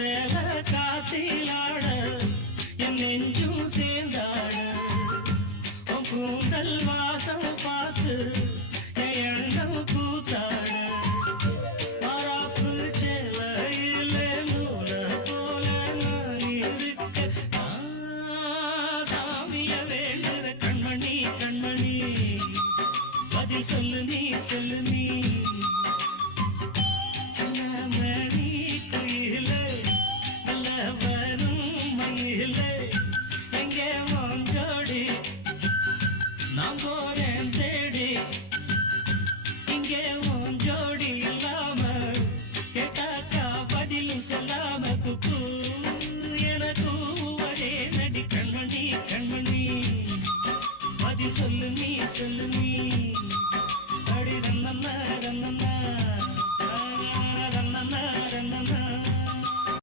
சேல காத்திலாட என் நெஞ்சும் சேர்ந்தாட உன் கூந்தல் வாசம் பார்த்து என் எண்ணம் கூத்தாட மாறாப்பு சேலையில நூல போல நான் இருக்க சாமிய வேண்டுற கண்மணி கண்மணி பதில் சொல்லு நீ சொல்லு நீ நான் போறேன் தேடி இங்கே உன் ஜோடி இல்லாம கேட்டாக்கா பதிலும் சொல்லாம குக்கு எனக்கு ஒரே நடி கண்மணி கண்மணி பதில் சொல்லு நீ சொல்லு நீ